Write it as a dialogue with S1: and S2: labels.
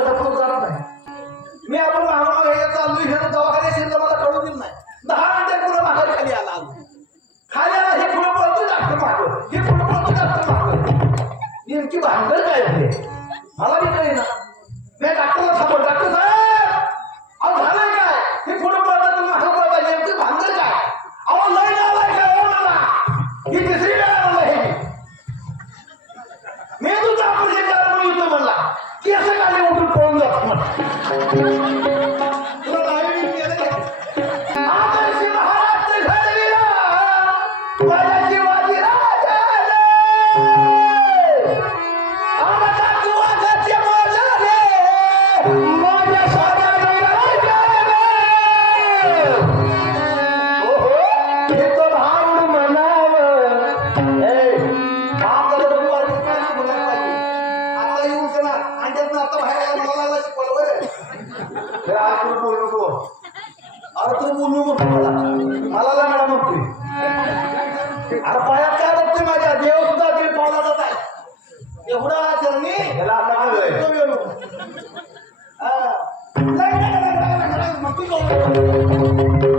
S1: डोक्यात खूप नाही. मी आपण महामाग हे चालू हे दवाखान्यात मला कळून दिलं नाही. दहा मिनिटात पुढे माघारी खाली आला खाली आला हे पुढे पळतो डॉक्टर मागतो हे पुढे पळतो डॉक्टर मागतो नेमकी भांडण काय होते? मला मी कळेना. मी डॉक्टर விட்டு போங்க. तू बोलू नको अरे तू बोलू नको. मला मला लागला मग तू अरे पायात काय लागते माझ्या देव सुद्धा ते पावला जात आहे एवढा त्यांनी लागलं मग तू